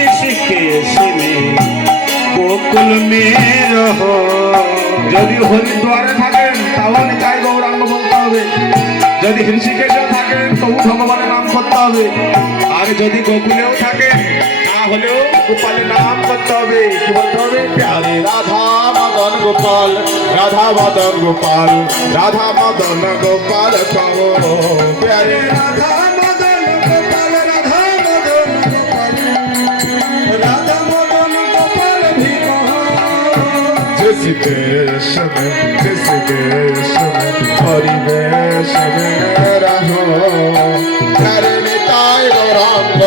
ऋषिकेश में गोकुल में रहो। যদি হরিদ্বারে থাকেন তাও নিতাই গৌরাঙ্গ বলতে হবে, যদি ঋষিকেশে থাকেন তবু ভগবানের নাম করতে হবে, আর যদি গোকুলেও থাকেন তাহলেও গোপালের নাম করতে হবে। কি বলতে হবে? प्यारे राधा मदन गोपाल, राधा मदन गोपाल, राधा मदन गोपाल कहो प्यारे রাধা মদন গোপাল, রাধা মদন গোপাল, রাধা মদন গোপাল भी कहो। जिस देश में परिवेश में रहो, प्यारे निताई गौरांग